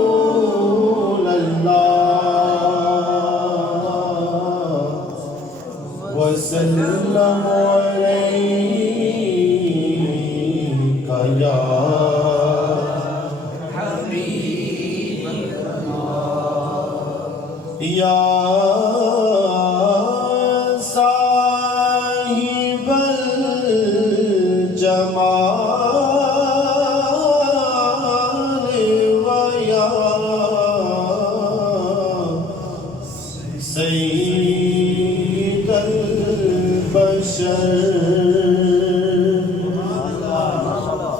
رسول اللہ وسلم علیک یا حبیب اللہ یا صاحب الجمال سید البشر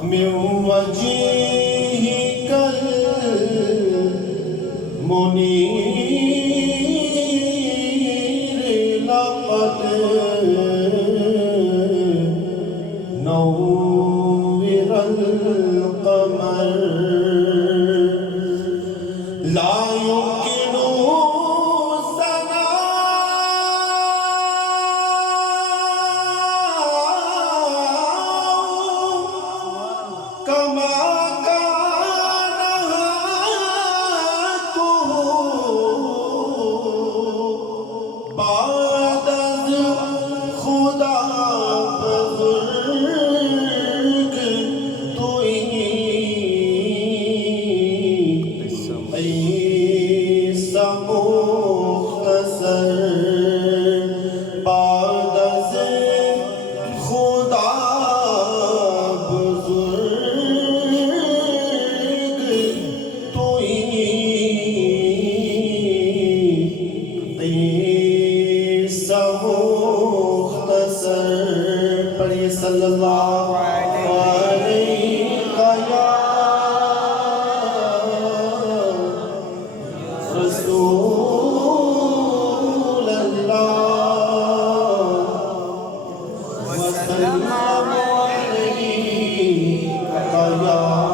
من وجهك المنير لقد نور القمر لا يمكن صلی اللہ علیہ رسول اللہ وسلم علیہ یا حبیب اللہ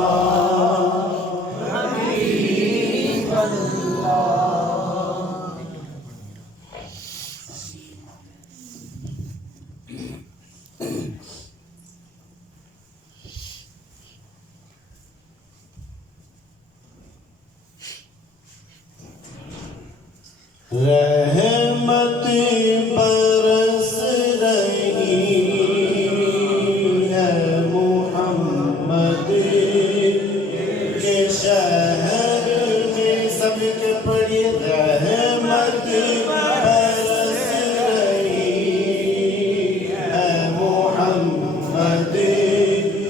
رحمت برس رہی ہے محمد کے شہر میں سب کے پڑھی رحمت برس رہی ہے محمد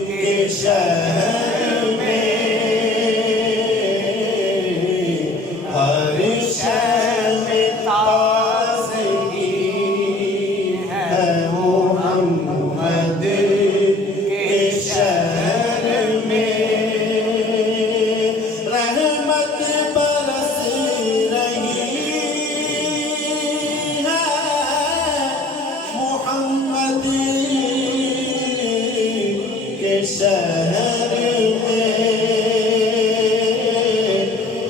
کے شہر میں ہر شہر شہر میں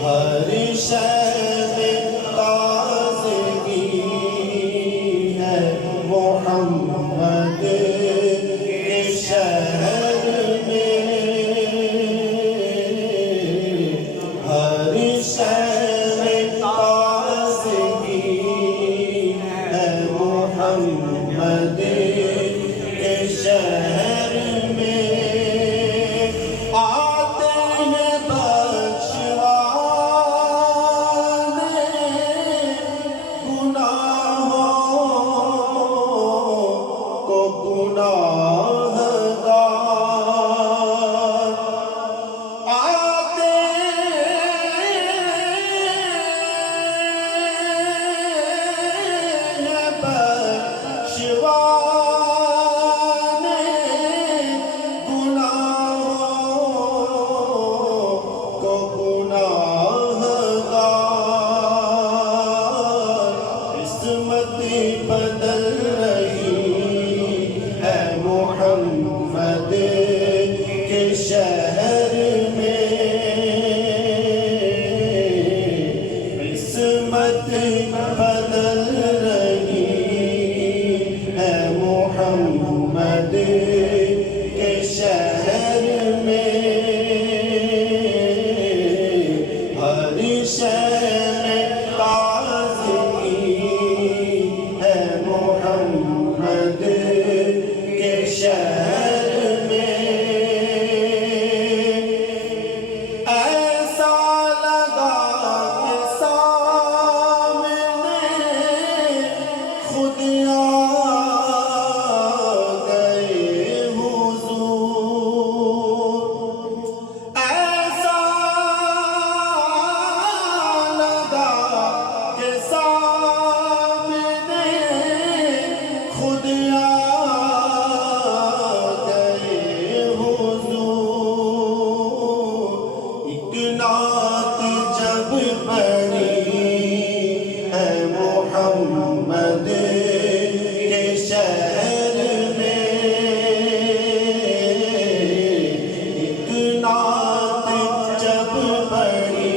ہر شہر میں تازگی ہے محمد کے شہر میں ہر شہر میں تازگی ہے محمد کے شہر میں بدل رہی ہے محمد کے شہر میں قسمت بدل رہی محمد کے شہر میں ایک نعت جب پڑھی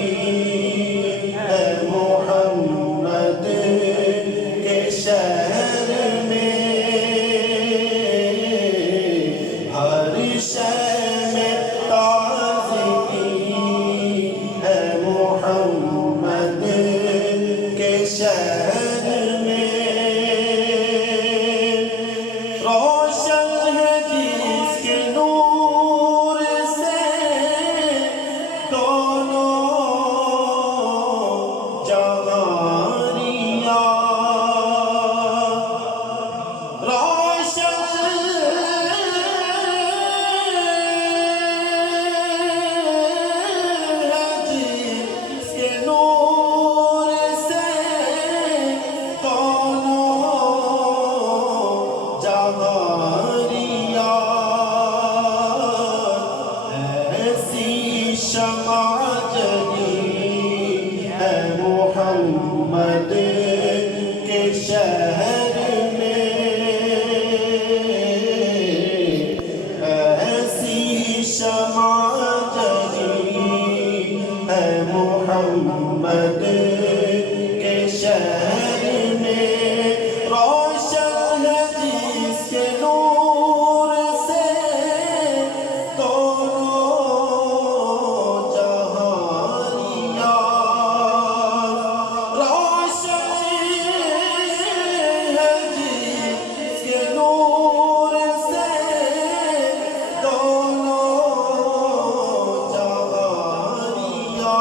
ہے محمد کے شہر میں ہر شے میں تازگی ہے محمد کے شہر میں روشن ہے جس کے نور سے دونوں جہانیاں روشن ہے جس کے نور سے دونوں جہانیاں ایسی شمع جلی ہے محمد کے شہر میں ایسی شمع جلی ہے محمد کے شہر میں روشن ہے جس کے نور سے دونوں جہانیاں روشن ہے جس کے نور سے دونوں جہانیاں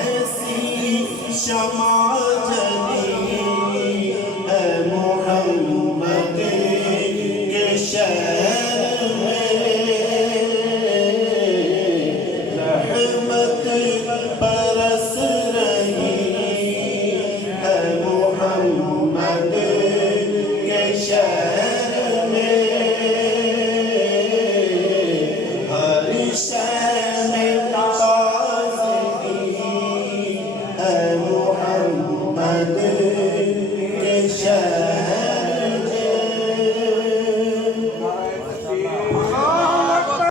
ایسی شمع جلی ہے محمد کے شہر میں رحمت برس رہی ہے محمد کے شہر میں ہر شے میں تازگی ہے محمد